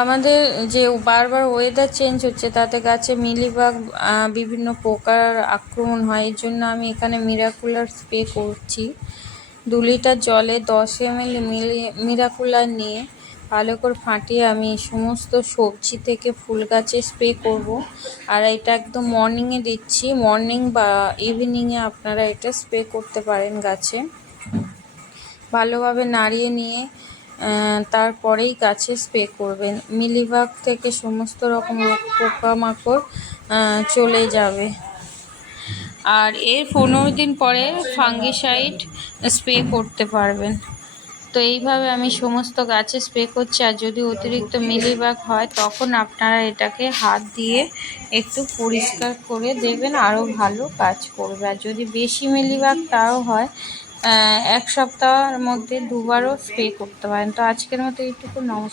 আমাদের যে বারবার ওয়েদার চেঞ্জ হচ্ছে তাতে গাছে মিলিবাগ বিভিন্ন পোকার আক্রমণ হয়, এর জন্য আমি এখানে মিরাকুলার স্প্রে করছি। 2 লিটার জলে 10 ml মিরাকুলার নিয়ে ভালো করে ফাটিয়ে আমি সমস্ত সবজি থেকে ফুল গাছে স্প্রে করব। আর এটা একদম মর্নিংয়ে দিচ্ছি, মর্নিং বা ইভিনিংয়ে আপনারা এটা স্প্রে করতে পারেন গাছে। ভালোভাবে নাড়িয়ে নিয়ে তারপরেই গাছে স্প্রে করবেন। মিলিবাগ থেকে সমস্ত রকম পোকামাকড় চলে যাবে। আর এর 15 দিন পরে ফাঙ্গিসাইড স্প্রে করতে পারবেন। তো এইভাবে আমি সমস্ত গাছে স্প্রে করছি। আর যদি অতিরিক্ত মিলিবাগ হয় তখন আপনারা এটাকে হাত দিয়ে একটু পরিষ্কার করে দেবেন, আরও ভালো কাজ করবে। আর যদি বেশি মিলিবাগ তাও হয় 1 সপ্তাহের মধ্যে 2বারও স্প্রে করতে পারেন। তো আজকের মতো এইটুকু, নমস্কার।